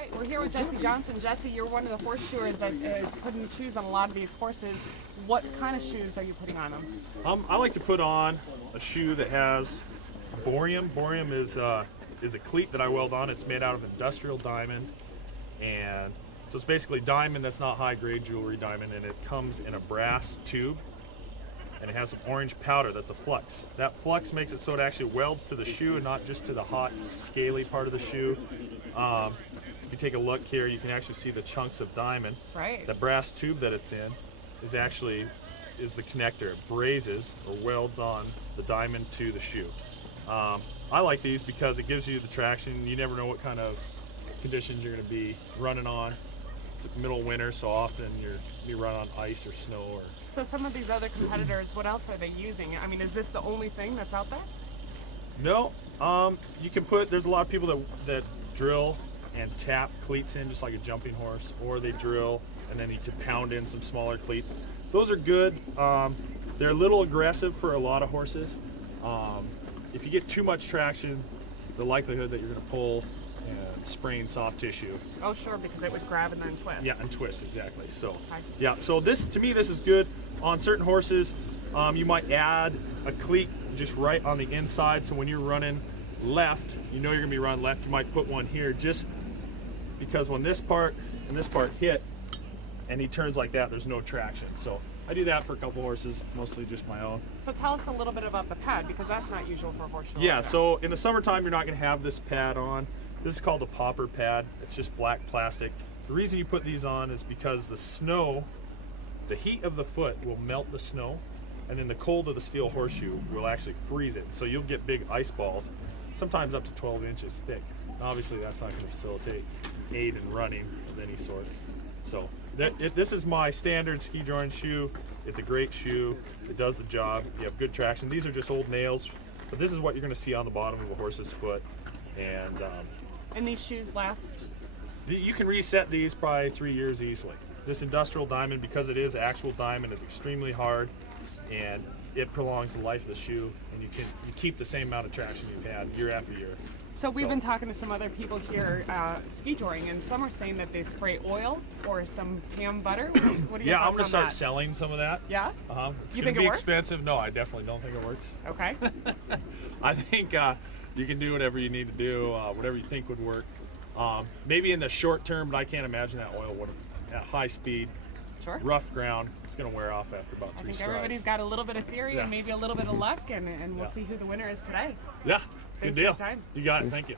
right, we're here with Jesse Johnson. Jesse, you're one of the horseshoers that putting shoes on a lot of these horses. What kind of shoes are you putting on them? I like to put on a shoe that has borium. Borium is a cleat that I weld on. It's made out of industrial diamond, and so it's basically diamond that's not high-grade jewelry diamond, and it comes in a brass tube, and it has some orange powder that's a flux. That flux makes it so it actually welds to the shoe and not just to the hot, scaly part of the shoe. If you take a look here, you can actually see the chunks of diamond. Right. The brass tube that it's in is the connector. It brazes or welds on the diamond to the shoe. I like these because it gives you the traction. You never know what kind of conditions you're going to be running on. It's middle of winter, so often you run on ice or snow. Or so some of these other competitors, what else are they using? I mean, is this the only thing that's out there? No, you can there's a lot of people that drill and tap cleats in just like a jumping horse, or they drill and then you can pound in some smaller cleats. Those are good. They're a little aggressive for a lot of horses. If you get too much traction, the likelihood that you're going to pull and sprain soft tissue. Oh, sure, because it would grab and then twist. Yeah, and twist, exactly. So, okay. Yeah, so to me, this is good. On certain horses, you might add a cleat just right on the inside, so when you're running left, you know you're going to be running left, you might put one here just because when this part and this part hit, and he turns like that, there's no traction. So I do that for a couple horses, mostly just my own. So tell us a little bit about the pad, because that's not usual for a horseshoe. Yeah, so in the summertime, you're not going to have this pad on. This is called a popper pad. It's just black plastic. The reason you put these on is because the snow, the heat of the foot will melt the snow, and then the cold of the steel horseshoe will actually freeze it. So you'll get big ice balls, sometimes up to 12 inches thick. Obviously, that's not going to facilitate aid in running of any sort. So this is my standard ski joring shoe. It's a great shoe. It does the job. You have good traction. These are just old nails, but this is what you're going to see on the bottom of a horse's foot. And these shoes last? You can reset these probably 3 years easily. This industrial diamond, because it is actual diamond, is extremely hard, and it prolongs the life of the shoe, and you keep the same amount of traction you've had year after year. So we've been talking to some other people here ski touring, and some are saying that they spray oil or some ham butter. What do you? Yeah, I'm going to start selling some of that. Yeah. It's going to be expensive. No, I definitely don't think it works. Okay. I think you can do whatever you need to do, whatever you think would work. Maybe in the short term, but I can't imagine that oil would have, at high speed, sure, rough ground, it's going to wear off after about 3 strides. I think everybody's got a little bit of theory and maybe a little bit of luck, and we'll see who the winner is today. Yeah, Thanks good deal. for your time. You got it. Thank you.